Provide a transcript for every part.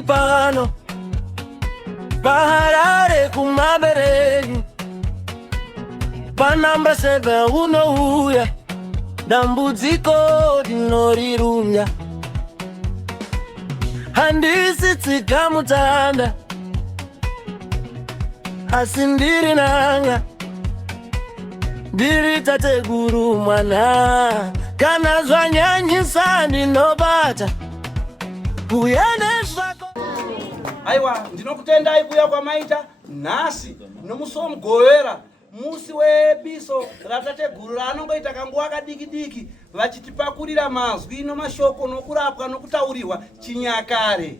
ndiri pano paharare kumabereki panamba 7 unouya dambudziko rinorirumya handisi tsika mutanda asi ndiri nanga ndiri tateguru mwana kana zvanyanyisa ndinobata kuyene zvako. Aiwa ndinokutendai kuya kwamaita nhasi nomusomugovera musi webiso ratateguru raanongoita kanguva kadiki vachitipakurira mazwi nomashoko nokurapwa nokutaurirwa chinyakare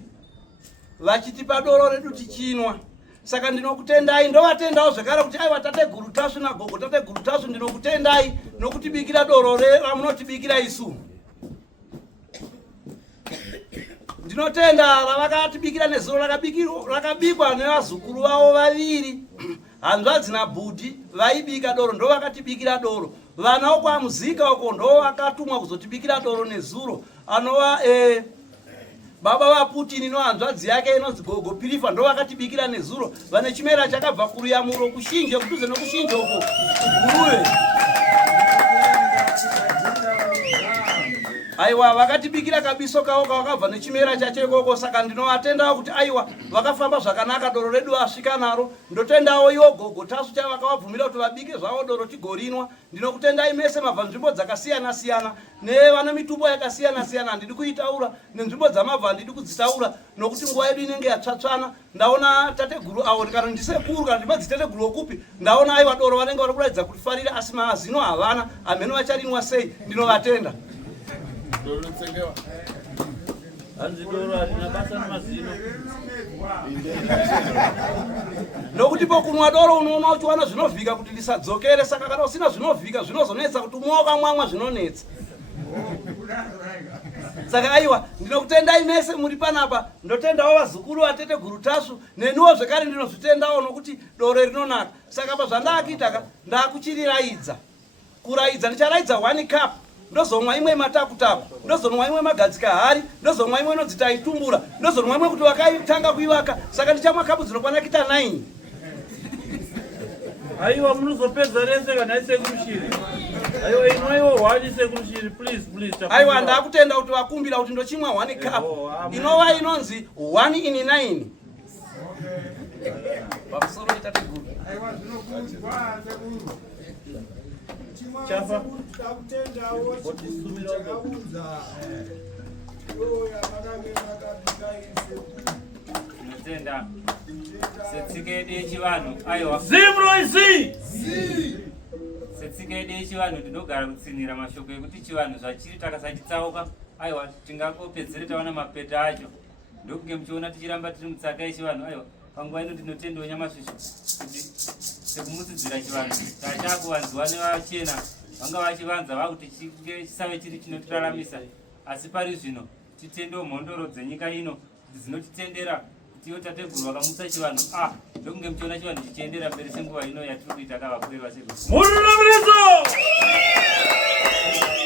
vachitipa doro redu tichinwa. Saka ndinokutendai ndovatendawo zvakare kuti aiwa tateguru tasu nagogo tateguru tasu ndinokutendai nokutibikira doro ramunotibikira isu. Ndinotenda ravakatibikira nezuro rakabikwa nevazukuru vavo vaviri hanzvadzi naBhudhi vaibika doro ndo vakatibikira doro. Vana wokwamuzika uko ndo vakatumwa kuzotibikira doro nezuro anova baba vaPutini nohanzvadzi yake inonzi Gogo Pirifa ndo vakatibikira nezuro. Vane chimera chakabva kuruyamuro kushinje kudhuze nokushinje uko guruve. Aiwa vakatibikira kabiso kawo kavakabva nechimera chacho ikoko. Saka ndinovatendawo kuti aiwa vakafamba zvakanaka doro redu vasvika naro. Ndotendawo iwo Gogo tasu chavakavabvumira kuti vabike zvavo doro tigorinwa. Ndinokutendai mese mabva nzvimbo dzakasiyana siyana nevana mitumbo yakasiyana siyana. Handidi kuitaura nenzvimbo dzamabva handidi kudzitaura nokuti nguva yedu inenge yatsvatsvana. Ndaona tateguru awo kana ndisekuru kana ndimadzitateguru okupi ndaona aiwa doro vanenge vari kuratidza kutifarira asi mazino havana ameno vacharinwa sei. Ndinovatenda. Nokuti pokunwa doro unoona uchiwana zvinovhika kuti lisadzokere. Saka kana usina zvinovhika zvinozonetsa kuti umwe wakamwamwa zvinonetsa. Saka aiwa ndinokutendai mese muri panapa. Ndotendawo vazukuru vateteguru tasu nenuwo zvekare ndinozvitendawo nokuti doro rinonaka. Saka pazvandakuita ndakuchiriraidza kuraidza ndicharaidza 1 cup ndozomwa imwe matakutaku ndozomwa imwe magadzika hari ndozomwa imwe inodzita itumbura ndozomwa imwe kuti wakaitanga kuivaka. Saka ndichamwa kapu dzinokwana kuita 9. Aiwa munozopedza rese kana isekurushiri. Aiwa inwaiwo 1 sekurushiri please. Aiwa ndakutenda kuti vakumbira kuti ndochimwa 1 cup inova inonzi 1 in 9. Pamusoro itateguru. Aiwa zvinokuzwa sekuru. Chafa. Notenda setsika yedu yechivanhu aiwa zimroisi setsika yedu yechivanhu ndinogara kutsinira mashoko ekuti chivanhu zvachiri takasachitsauka aiwa tingangopedzere tawana mapeta acho ndokunge muchiona tichiramba tiri mutsaka yechivanhu aiwa panguva ino ndinotendawo nyamasvisvo kuti sekumutsidzira chivanhu tachakuvanziwa nevachena vanga vachivanza vakuti chisave chiri chinotiraramisa asi pari zvino titendewo mhondoro dzenyika ino dzinotitendera kuti iwo tateguru vakamutsa chivanhu ndokunge muchiona chivanhu chichiendera mberi senguva ino yatiri kuita kavakurerwa seko murunamiso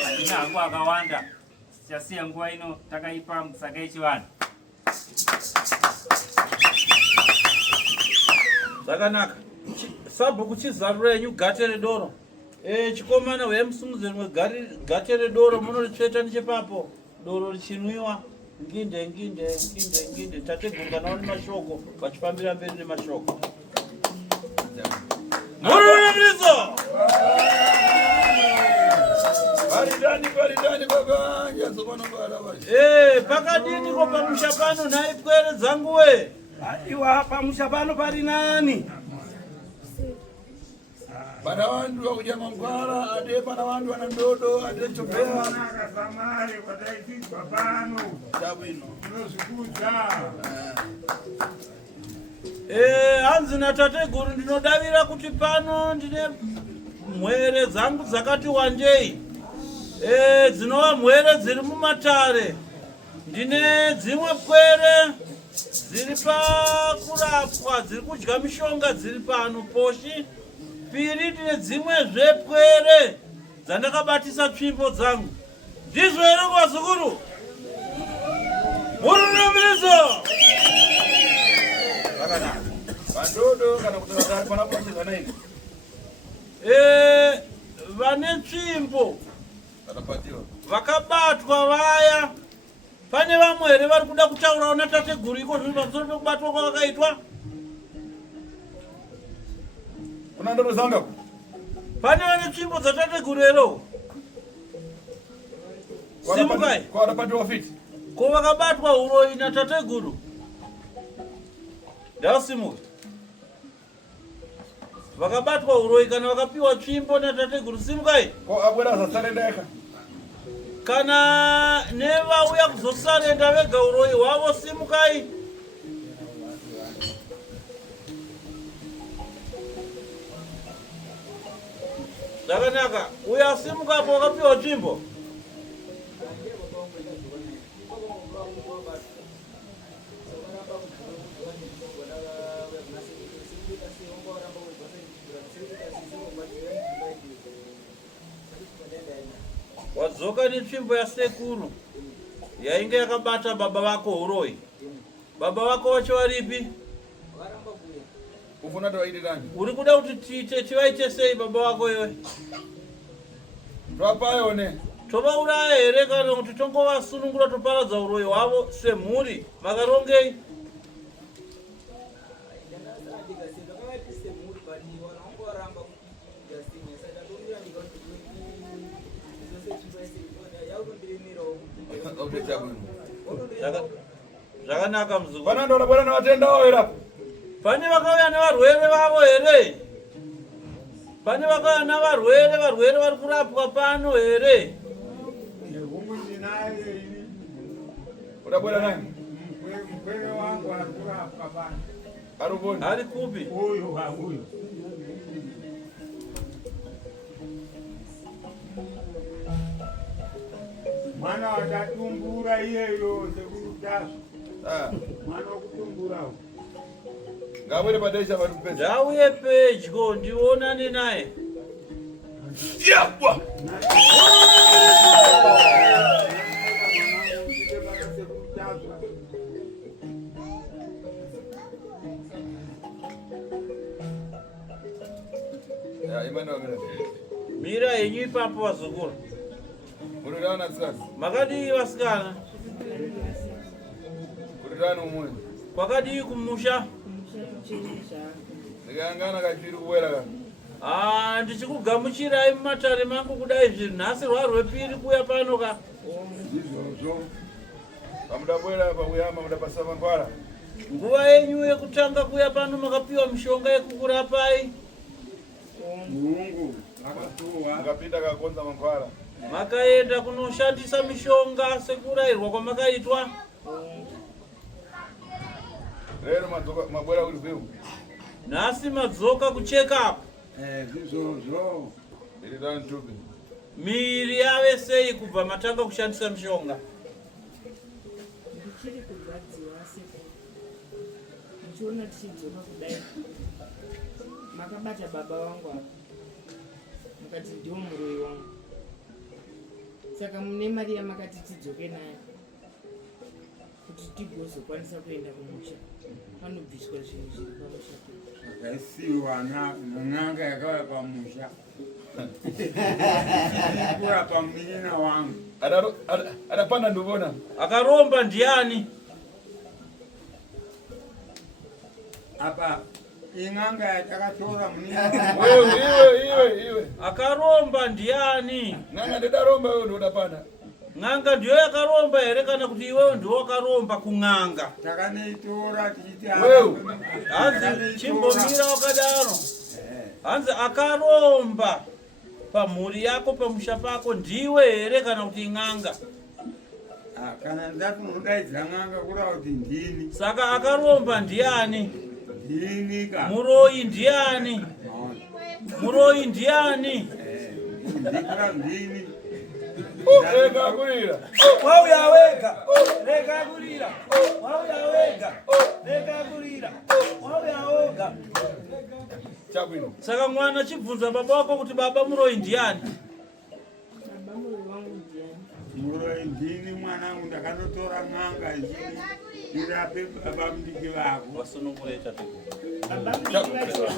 handina hangu akawanda tichasiya nguva ino takaipa mutsaka yechivanhu. Zvakanaka. Sabhuku chizarura yenyu gate redoro. Chikomana wemusumudziri wegate redoro munoritsveta nechepapo. Doro richinwiwa. Nginde. Tateguru kana uri mashoko vachifambira mberi nemashoko. Murunamiso! Paridani baba yazobona bala bali. Pakadini ko pamusha pano nhai pwere dzangu we. Aiwa pamusha pano pari nani? Pana vantu vakuja mangwara ade pana vantu wana ndodo ade chopera naka samari wataitizwa pano tabwino tinozvikuudza. Hanzi natateguru ndinodavira kuti pano ndine mhwere dzangu dzakati wandei. Dzinova mhwere dziri mumatare. Ndine dzimwe pwere dziri pakurapwa dziri kudya mishonga dziri pano poshi. Piri ndine dzimwe zvepwere dzandakabatisa tsvimbo dzangu. Ndizvo here kwazukuru? Murunamiso! kana kuti panapocheza naini. Vane tsvimbo Atapatiwa. vakabatwa vaya. Pane vamwe here vari kuda kutaurawo natateguru iko zviri pamusoro pekubatwa kwavakaitwa. Kuna ndoto zanga. Pane vane tsvimbo dzatateguru ero. Simukai. Kwa atapatiwa fiti. Ko vakabatwa uroyi natateguru. Ndasimuka. Vakabatwa uroyi kana vakapiwa tsvimbo natateguru. Simukai. Ko abwera zasarendeka. Kana nevauya kuzosarenda vega uroyi hwavo. Simukai. Zvakanaka. Uya simukapo wakapiwa tsvimbo. Wadzoka netsvimbo yasekuru yainge yakabata baba vako uroyi. Baba vako wacho varipi? Ufuna toaite nani? Uri kuda kuti tiite tivaite sei baba vako iwe? Twapayone. Tovauraya here kana kuti tongovasunungura toparadza uroyi hwavo semhuri? Makarongei? Zvakanaka muzukuru. Pana ndora bwana nawatendawo era. Pane vakauya nevarwere vavo here? Pane vakauya nevarwere vari kurapwa pano here? Udabwera nani? Mkwele wangu alikurapwa pano. Aruboni. Ari kupi? Huyu. Mwana watatumbura iyeyo sekutasu. Mwana wakutumbura. Ngabwere padesha vatupesa. Ndauye pedyo ndionane naye. Yapwa. Ya imani wamira. Mira yenyu ipapo vazukuru. Murirana tsaka. Makadii vasikana? Murirana umwe. Kwakadii kumusha? Ndikangana kachiri kuwera kana. Ndichikugamuchirai mumatare mangu kudai zviri nhasi rwarwepiri kuya pano ka. Izvozvo. Pamudabwera pakuyamba mudapasa mangwara. Nguva yenyu yekutanga kuya pano makapiwa mishonga yekukurapai? Mungu akatuwa. Mukapinda kakonza mangwara. Makaenda kunoshandisa mishonga sekurayirwa kwamakaitwa? Lero mabwera uri zviu. Nhasi madzoka kucheka apa. Zvizvozvo. Iri dani tupi. Miri yave sei kubva matanga kushandisa mishonga? Ndichiri kugadziwa sekuru. Ndichiona tichidzoka kudai. Makabata baba vangu apa. Mukati ndiwo muroyi wangu. Saka mune mari yamakati tidzoke nayo. Kuti tigozokwanisa kuenda kumusha. Panobviswa zvinhu zviri pamusha. Akasiwa n'anga yakauya pamusha. Kura pamunyina wangu. Adapanda nduvona. Akaromba ndiani? Apa ing'anga yatakatora munyina Iwe. Akaromba ndiani? Ng'anga ndidaromba wewe ndo udapanda. Ng'anga ndiyo yakaromba here kana kuti iwewe ndiwo wakaromba kung'anga? takanoitora tichiti Wewe. Hanzi chimbomira wakadaro. Hanzi akaromba pamhuri yako pamusha pako ndiwe here kana kuti ng'anga? kana ndati unodaidza n'anga kura kuti ndini. Saka akaromba ndiani? Ndini ka. Muroyi ndiani? Muroyi ndiani? Ndikura ndini. Rega kurira. Wauya wega. Rega kurira. Wauya wega. Rega kurira. Wauya wega. Chabwino. Saka mwana chibvunza baba wako kuti baba muroyi ndiani? Baba muroyi wangu ndiani? Muroyi ndini mwanangu ndakanotora n'anga ichini irape babamdiki vako vasunungureta babamudiki vacho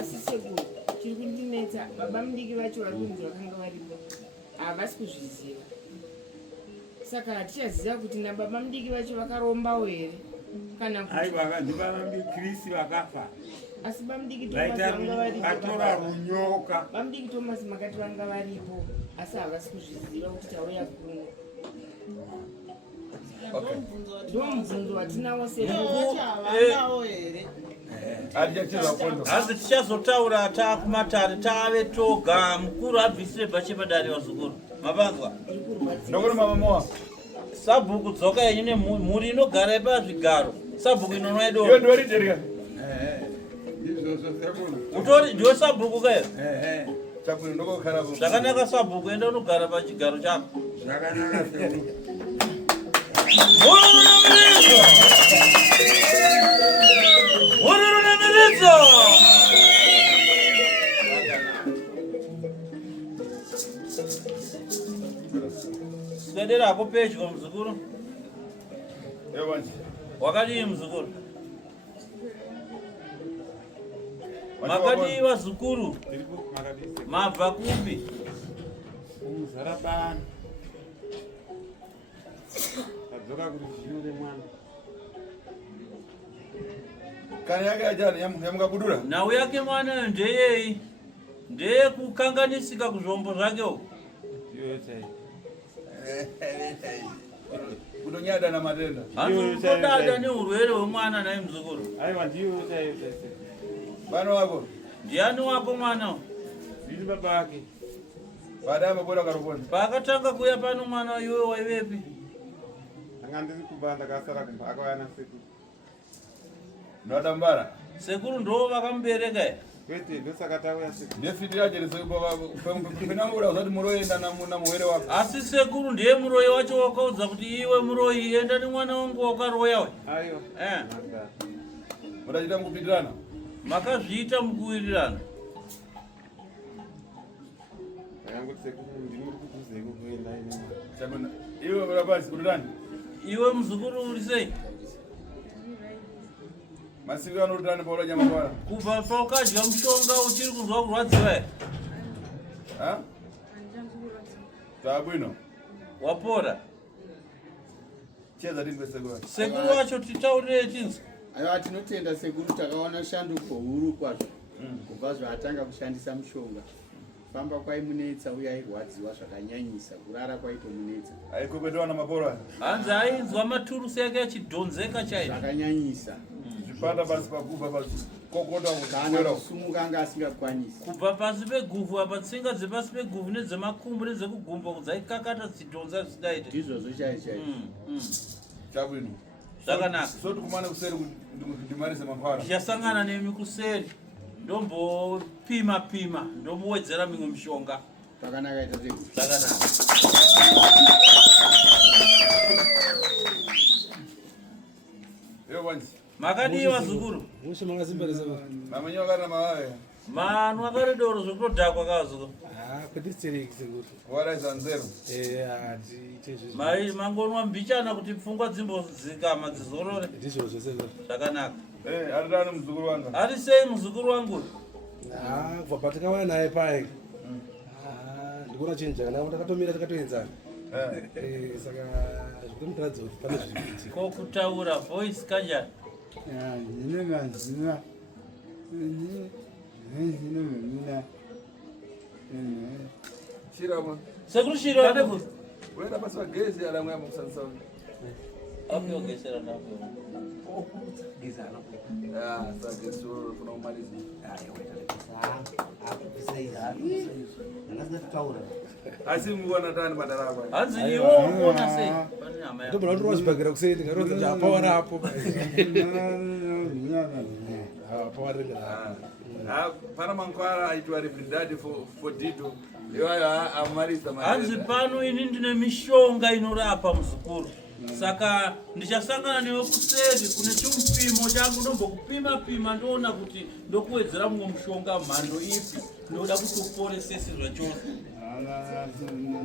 asisekuru chiri kundinetsa babamudiki vacho vari kunzi vakanga varipo havasi kuzviziva saka hatichaziva kuti nababamudiki vacho vakarombawo here kana kuti aiwa vakandibamamdi krisi vakafa asi bamudiki Thomas vanga varipo vatora runyoka bamudiki Thomas makati vanga varipo asi havasi kuzviziva kuti tauya kuno ndomubvunzo watinawo hanzi tichazotaura taakumatare tave toga mukuru abvisire bhache padare vazukuru mavanzwa Ndokuti mamamoa. sabhuku dzoka yenyu nemhuri inogara pazvigaro sabhuku inonwa Iyo ido ndori derika. izvozvo sekuru utori ndiwe sabhuku kayo Chakuri ndoko khala ku. zvakanaka sabhuku enda unogara pachigaro chako zvakanaka sekuru Murunamiridzo! Swedera hapo pedyo muzukuru. Ewanji. Wakadii muzukuru? Makadii vazukuru? Mabva kupi? umuzarabani adzoka kuti zviure mwana Kana yake ajana yamukabudura. Nhau yake mwana ndeyei? Ndeye kukanganisika kuzvombo zvake uko. Kudonyada na matenda. Hanzi kudada neurwere hwemwana naye muzukuru. aiwa ndiyo Bano wako. Ndiani wako mwana? ndiri baba vake Baadaye amebora karuboni. Pakatanga kuya pano mwana iwe waivepi? anga ndiri kumba ndakasara kumba akauya sekuru Ndadambara. Sekuru ndo vakamubereka here? kwete ndosaka tauya sekuru Ndefitira jerese baba pinamura uzati muroenda na muhere wako. Asi sekuru ndiye muroyi wacho wakaudza kuti iwe muroyi enda nemwana wangu wakaroya we. aiwa Mudachita mukupitirana. Makazviita mukuwirirana. akangoti sekuru ndimuri kutuzeko kuenda ine Chakuna. Iwe murabasi kudani. Iwe muzukuru uri sei? Masiku anotani paula jamangwara. Kubva paukadya mushonga uchiri kunzwa kurwadziwa here? Ha? Tabwino. Wapora? Cheza timbe sekuru. Sekuru wacho titaurire chinzi. Aiwa tinotenda sekuru takaona shanduko huru kwazvo kubva zvaatanga kushandisa mushonga famba kwaimunetsa uye airwadziwa zvakanyanyisa kurara kwaitomunetsa Aikopetewa na mapora. Hanzi ainzwa maturusi yake achidhonzeka chaizvo. zvakanyanyisa Zvipanda basi pakufa basi. Kokota kana kukwera. kusumuka anga asingakwanisi Kubva pasi peguvhu apa tsinga dzepasi peguvhu nedzemakumbo nedzekugumbo dzaikakata dzichidhonza zvidaite. ndizvozvo chaizvo Chabwino. Zvakanaka. Soti kumane kuseri ndimarise mafara. Ndichasangana nemi kuseri ndombopima ndomuwedzera mimwe mishonga. zvakanaka ita sekuru Zvakanaka. Ewanji. Makadii vazukuru? Mamenyo kana mawaya. Manu akaridoro zvekutodhakwa kavazukuru. Waraisa nzero. Mangonwa mbichana kuti pfungwa dzimbozikama dzizorore. Zvakanaka. Aridani muzukuru wanga. Ari sei muzukuru wangu? Kubva patakawana naye paya ndikuona chinhu chakanaka takatomira takatoenzana saka zvikutomuratidza kuti pane zviri Kokutaura voice kanjani? ndine mazina ndine Shirama. Sekuru Shiro adeku. Wenda basi wagezi alamwe ya mkusansa. Apyo gesera napo. Sasa gezi kuna umalizi. Asi muona tani madaraba. Hanzi iwo uona sei? Pane nyama ya. ndobva ndorwazvibhagera kuseri ndikarodza kuti hapawarapo hapawarengera Pana mankwara aitwa referendadi for Dito. Iwayo amarisa Hanzi pano ini ndine mishonga inorapa muzukuru. Saka ndichasangana newe kuseri kune chimupimo changu ndombokupima ndoona kuti ndokuwedzera mumwe mushonga mhando ipi ndoda kuti uporesese zvachose.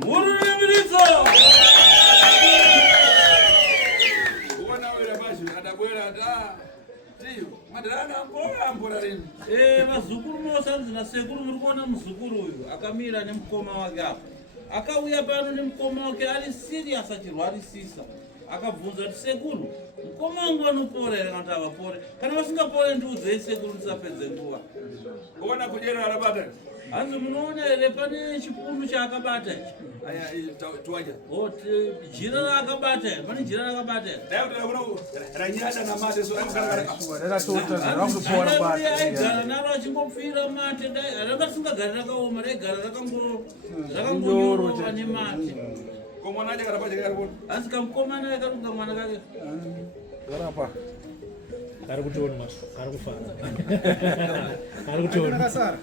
Murunamiridzo! Kuona wera basi ata. Ndiyo, madarana mbora rini. Mazukuru mosanzi na sekuru muri kuona muzukuru uyu akamira nemukoma wake apa. Akauya pano nemukoma wake ali serious achirwarisisa. Akabvunza kuti sekuru, mukoma wangu anopora here kana kuti avapore? Kana vasingapore ndiudzei sekuru ndisapedze nguva. Kuona kujera arabata. Hanzi munoona here pane chipunu chaakabata ichi. Aya tuwaja. Jira raakabata here, pane jira raakabata here. Dai ranyada na mate so akagara. Aigara naro achingopfira mate dai rakasingagarira rakaoma raigara rakangonyorowa nemate. Komona aje karapaje karabona. Hanzi kamukomana akarunga mwana kake. Garapa. Kari kutoni mas, kari kufana. Kari kutoni. Nakasara.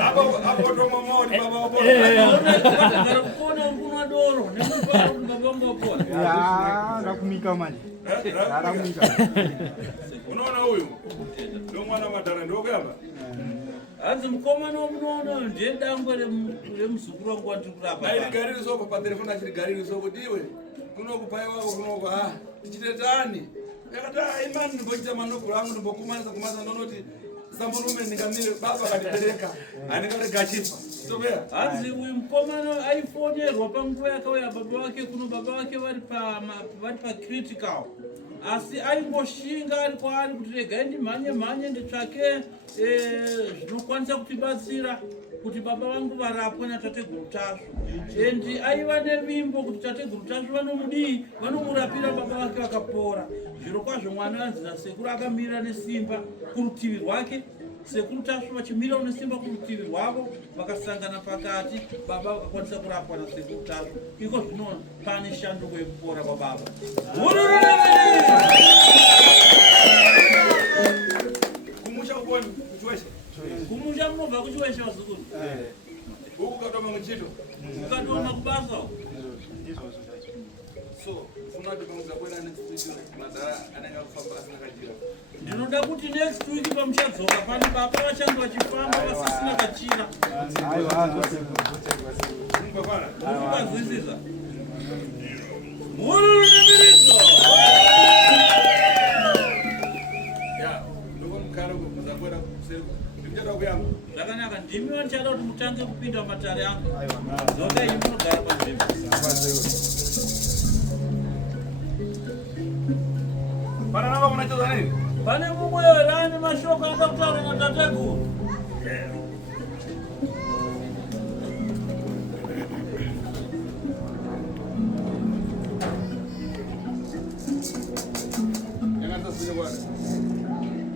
Abo tomo modi baba opo. Kari kukona mkunwa doro, nemuparo baba ngopona. Ya, rakumika mani. Rakumika. Unaona huyu? Ndio mwana madara ndio kamba. Hanzi mukomana wamunoona ndiye dangwe remuzukuru wangu wandiri kurapa. Dai gariri soko pa telefoni achiri gariri soko diwe. Kunokupai wako kunoko tichitetani. Yakata imani ndimboita manoko angu ndimbokumanisa kumanisa ndonoti samburume ndingamire baba katipereka andikati gachifa. Tobea. Hanzi uyu mukomana aifonerwa panguva yakauya baba wake kuno baba wake vari pa critical. Asi aingoshinga ari kwaari kuti regai ndimhanye nditsvake zvinokwanisa kutibatsira kuti baba vangu varapwe natateguru Tasvo. Endi aiva nevimbo kuti tateguru Tasvo vanomudii, vanomurapira baba vake vakapora. Zviro kwazvo mwana anzi nasekuru akamirira nesimba kurutivi rwake. Sekuru Tasvo vachimira nesimba kurutivi rwavo, vakasangana pakati, baba vakakwanisa kurapwa nasekuru Tasvo. Iko zvino pane shanduko yekupora kwababa. Kumusha kuponi kuchwesha. Kumusha munobva kuchwesha vazukuru. Huku katoma muchito. Ukatoma kubasa. So, funa kutonga kwenda next week madara ananga kufamba asina kajira. Ndinoda kuti next week pamuchadzoka pane baba vachange vachifamba vasisina kachira. Ukazwisisa? Murunimiridzo. Ya, ndiko mukaro kuzakwera kuseri. Ndikuchada kuyamba. Zvakanaka, ndimi vanchada kuti mutange kupinda mumatare angu. Zoka iyi munogara panzvimbo. Pana namba munachoza nini? Pane mumwe here ane mashoko anga kutaura natateguru.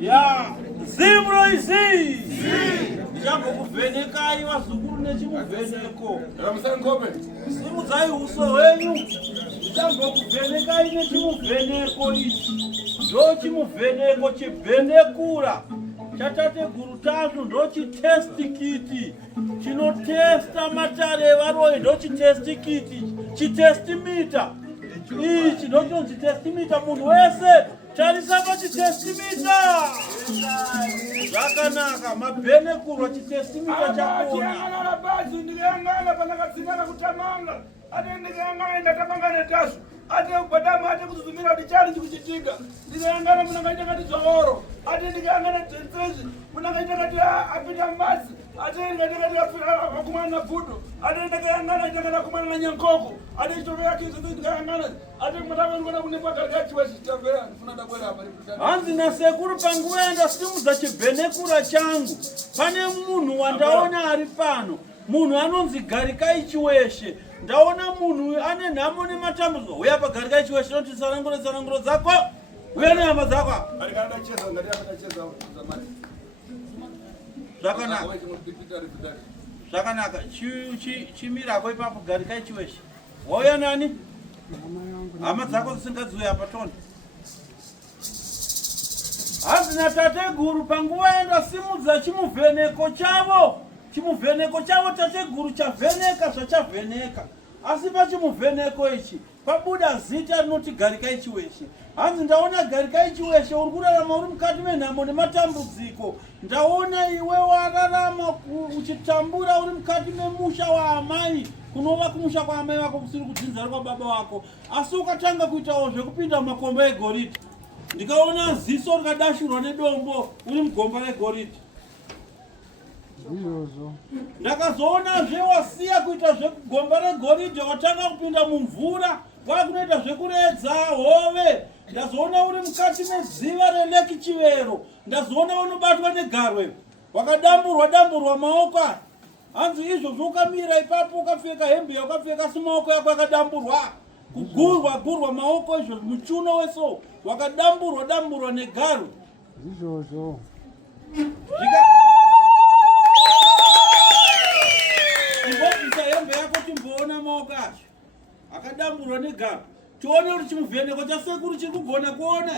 Ya, zimro izi! Ndichambokuvhenekai vazukuru nechimuvheneko. Ramusankope. Simudzai uso hwenyu. Ndichambokuvhenekai nechimuvheneko ichi. Ndo chimuvheneko chivhenekura. Chatateguru Tasvo ndo chitesti kiti. Chinotesta matare evaroyi ndo chitesti kiti. Chitesti mita. Ichi ndo chinonzi testi mita, munhu wese tarisa pachitesti mita. Zvakanaka, mabhenekurwa chitesti mita chakona. Ana basi ndikayangana panakatsingana kutamanga. Ate ndikayangana ndatamanga neTasvo. Ate kubadama ate kuzuzumira kuti challenge kuchitika. Ndikayangana munangaita ngati Zohoro. Ate ndikayangana Tensezi munangaita ngati apita Mbasi. Ate ndikayangana ngati akumana na Bhuto. Ate ndikayangana ngati akumana na Nyankoko. Ate chitoro yake ndikayangana. Ate kumatanga ngona kunekwa gagachi wachitambera. Ndifuna ndakwera apa ndikutana. Hanzi nasekuru panguenda simudza chivhenekura changu. Pane munhu wandaona ari pano. Munhu anonzi Garikai Chiweshe. Ndaona munhu ane nhamo nematambudziko. Uya paGarikai Chiweshe noti tsananguro dzako. Uya nehama dzako. Alikanda cheza ngati akacheza zamani. Zvakanaka. Zvakanaka. Chimirako ipapo Garikai Chiweshe. Wauya nani? Hama dzako dzisingadziuya apa toni. Hazina tateguru panguvaenda simudza chimuvheneko chavo. Chimuvheneko chavo tateguru chavheneka zvachavheneka. Asi pachimuvheneko ichi pabuda zita rinoti Garikai Chiweshe. Hanzi ndaona Garikai Chiweshe uri kurarama uri mukati menhamo nematambudziko. Ndaona iwe wararama uchitambura uri mukati memusha waamai. Kunova kumusha kwaamai wako kusiri kudzinza kwa baba wako. Asi ukatanga kuitawo zvekupinda mumakomba egoridhe. ndikaona ziso rikadashurwa nedombo uri mugomba regoridhe. Ndakazoona zvewasiya kuita zvegomba regoridhe watanga kupinda mumvura wakunoita zvekuredza hove. Ndazoona uri mukati meziva releki Chivero. Ndazoona unobatwa negarwe wakadamburwa maoko. Hanzi izvozvo ukamira ipapo ukapfeka hembe yakapfeka simaoko yako akadamburwa. Kugurwa maoko izvo muchuno weso wakadamburwa negarwe. Izvozvo. Imbobvisa hembe yako timboona maoko acho akadamburwa negarwe. Tione kuti chimuvheneko chasekuru chiri kugona kuona.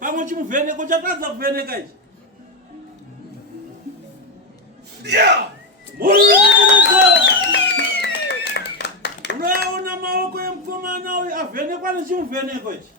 Pamwe chimuvheneko chatadza kuvheneka ichi. Unaona maoko emukomana uyu avhenekwa nechimuvheneko ichi.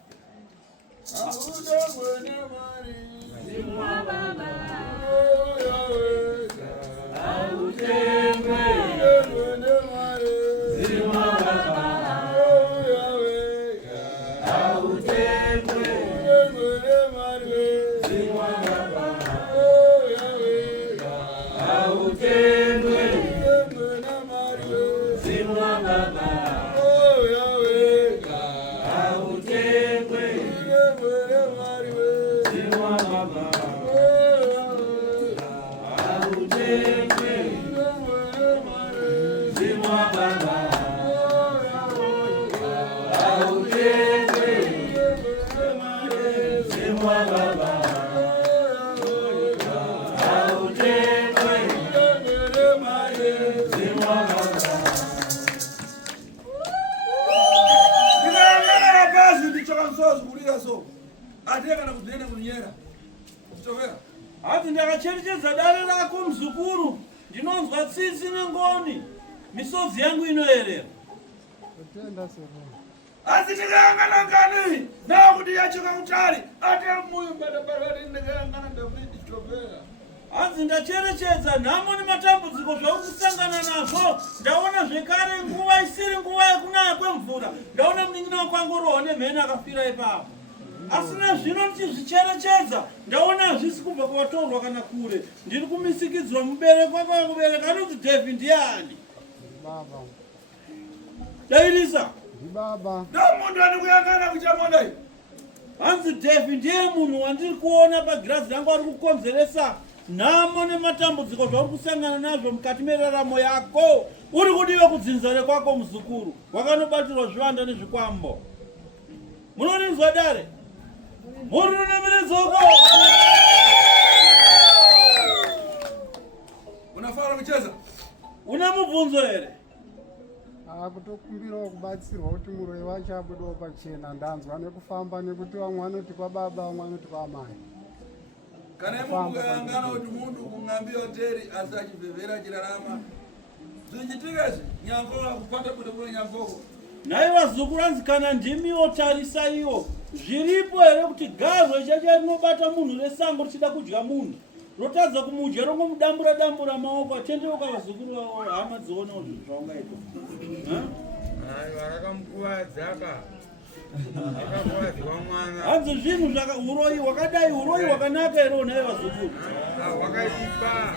Hati ndakacherechedza dare rako muzukuru, ndinonzwa tsitsi nengoni, misodzi yangu inoerera. Asi ndikayangana ngani nakuti yachoka kutali ate muyu badabarati ndikayangana Davidi Chovera. Hanzi ndacherechedza nhamo nematambudziko zvaukusangana nazvo. Ndaona zvekare nguva isiri nguva yekunaya kwemvura. Ndaona munin'ina wakwangorohwa nemheni akafira ipapo. Asina zvino ndichizvicherechedza ndaona hazvisi kubva kuvatorwa kana kure. Ndiri kumisikidzwa mubereki kwakakubereka anonzi Devi ndiani? Baba. Dairisa? Baba. Ndomundu andikuyangana kuchamona iyi. Hanzi Devi ndiye munhu wandiri kuona pagirazi rangu ari kukonzeresa nhamo nematambudziko zvauri kusangana nazvo mukati meraramo yako. Uri kudiwa kudzinzare kwako muzukuru. Wakanobatirwa zvivanda nezvikwambo. Munorinzwa dare? Muri nemirizoko. Unafara kucheza? Una mubvunzo here? Kutokumbirawo kubatsirwa kuti muroyi wacho abudewo pachena. Ndanzwa nekufamba nekuti vamwe vanoti kwababa vamwe vanoti kwamai. Kana mukayangana kuti mundu kung'ambi hoteri asi achibvevera chirarama. Zvichitika izvi nyambo akupata kuti kune nyamboko. Nhai vazukuru, hanzi kana ndimiwo tarisaiwo. Zviripo here kuti garwe chacha rinobata munhu resango richida kudya munhu. Rotadza kumudya rongomudambura maoko. Atendeuka vazukuru vavo, hama dzionawo zvinhu zvaungaita. Varakamukuvadza ka. Hanzi zvinhu uroyi wakadai, uroyi wakanaka here nhai vazukuru? Wakaipa.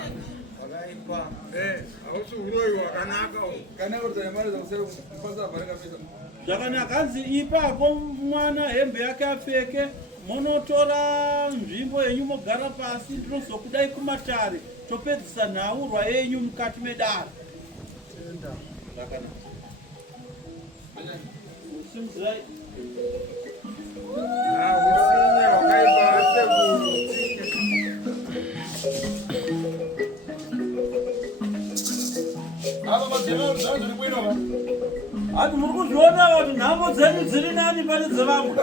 Hausi uroyi wakanaka. Kana kuti mari zakusera kupasa bharika pesa. Zvakanaka, hanzi ipako mwana hembe yake apfeke, monotora nzvimbo yenyu mogara pasi, tinozokudai kumatare, topedzisa nhaurwa yenyu mukati medare. Zvakanaka. Simuzirai. Usinya wakaipa asekuru. Hati muri kuzviona kuti nhamo dzenyu dziri nani pane dzevamwe.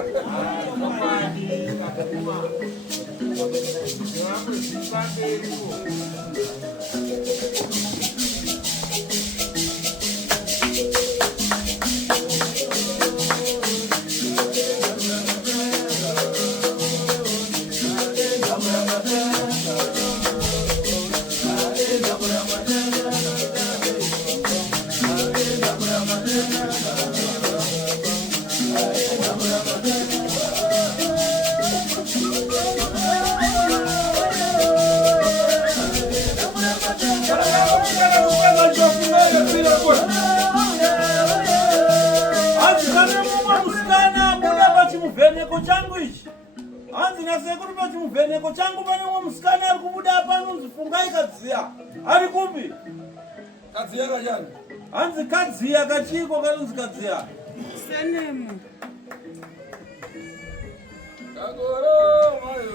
chivheneko changu ichi. Hanzi nasekuru pachimuvheneko changu pane umwe musikana ari kubuda apa anonzi Fungai Kadziya. Ari kupi? Kadziya kachani? Hanzi Kadziya kachiko kanonzi Kadziya. Senemu. Kagoro mayo.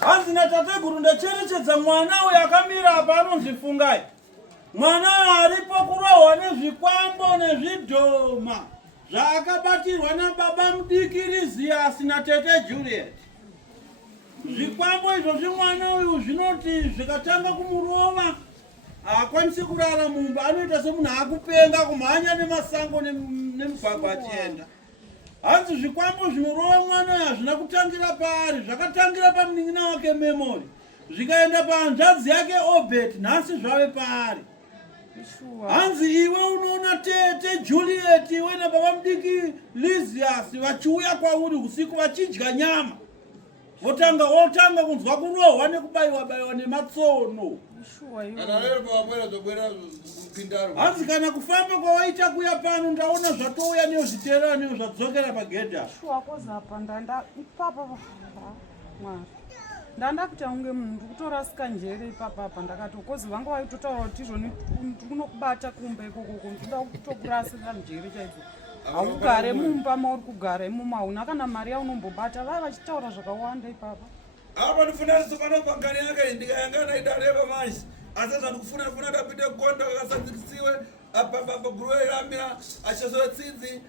Hanzi natateguru ndacherechedza mwana uyu akamira apa anonzi Fungai. Mwana aripo kurohwa nezvikwambo nezvidhoma zvaakabatirwa nababa mudiki Lysias natete Juliet. Zvikwambo izvozvi mwana uyu zvinoti zvikatanga kumurova haakwanisi kurara mumba, anoita semunhu akupenga kumhanya nemasango nemugwagwa achienda. Hanzi zvikwambo zvinorova mwana uyu hazvina kutangira paari, zvakatangira pamunin'ina wake Memory, zvikaenda pahanzvadzi yake Obed, nhasi zvave paari. Hanzi iwe unoona tete Juliet iwe nababa mudiki Lysias vachiuya kwauri usiku vachidya nyama, wotanga kunzwa kurohwa nekubayiwa nematsono. Hanzi kana kufamba kwawaita kuya pano ndaona zvatouya nezviterera nezvadzokera pagedha. Ndanda kuti unge munhu kutorasika njere ipapa ndakati kozi vanga vaitotaura kuti izvoni kunokubata kumbe ikoko ndoda kutokurasira njere chaidzo. Haugare mumba mauri kugara imomo hauna kana mari yaunombobata. Vava vachitaura zvakawanda ipapa. Apa ndifuna sopano pangani yake ndikayangana idareva manje. Asa ndikufuna ndapinde kukonda kakasadzikisiwe apa guruwe ramira achazowe tsidzi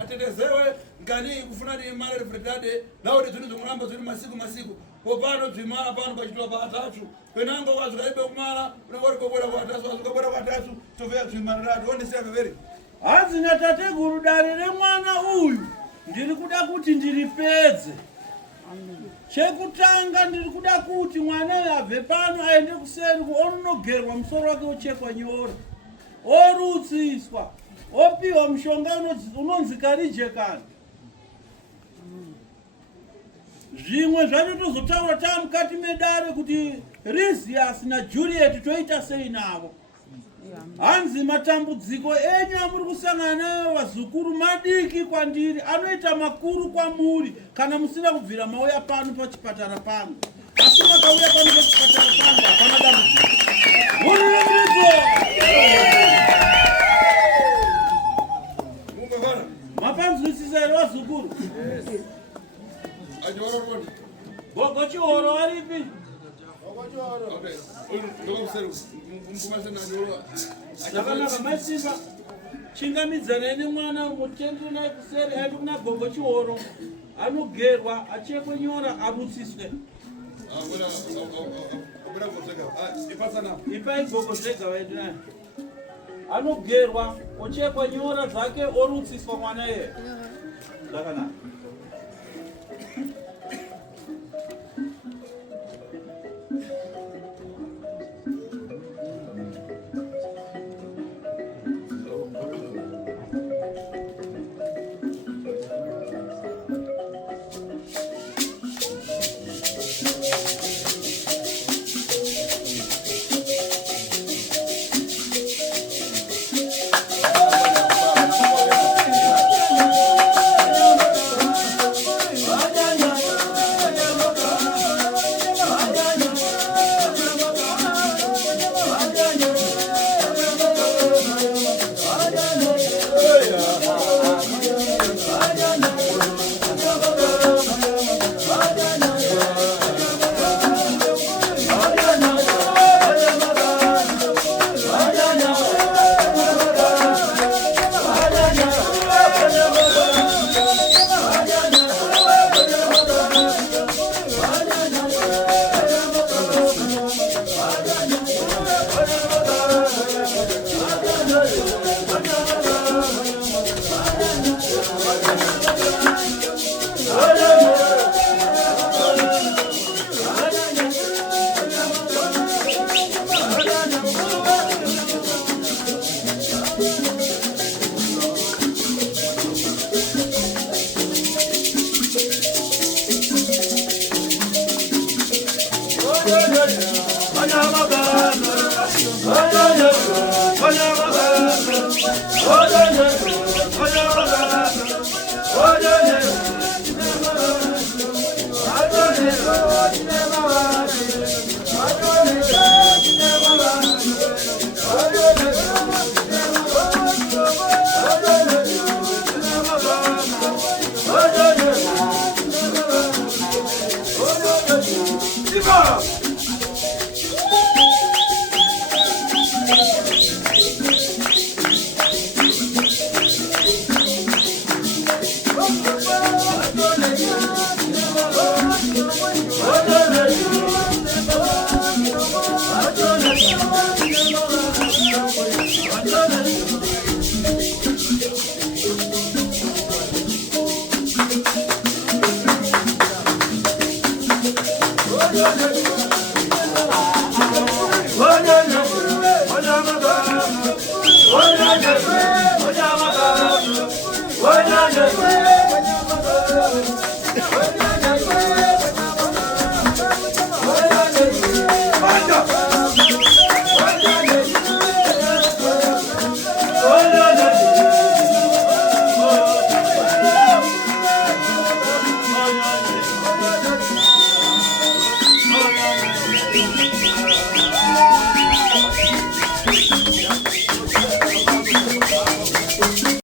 atendezewe ngani kufuna ndi mari refredade nawo ndi zomuramba zili masiku popano dzimala pano pachitwa pa atatu penango wazikaibe kumala unengori kobora kwa atatu wazikobora kwa atatu tofea dzimaratu ondisiya veri. Hanzi natateguru dare remwana uyu ndiri kuda kuti ndiripedze. Chekutanga ndiri kuda kuti mwana uyu abve pano aende kuseri onogerwa musoro wake ochekwa nyora, orutsiswa, opiwa mushonga unonzi Karijekani. Zvimwe zvacho tozotaura tamukati medare kuti Lysias naJuliet toita sei navo. Hanzi matambudziko enyu amuri kusangana nayo vazukuru madiki kwandiri anoita makuru kwamuri kana musina kubvira mauya pano pachipatara pangu. Asi makauya pano pachipatara pangu hapana dambudziko. Mapanzwisisa here vazukuru? Gogo Chihoro aripi? Zvakanaka masimba chingamidzanai nemwana mutendere naye kuseri aende kuna Gogo Chihoro anogerwa achekwe nyora arutsiswe. Ipai Gogo zvega vaende naye anogerwa ochekwa nyora dzake orutsiswa mwana iye. Zvakanaka. Oh,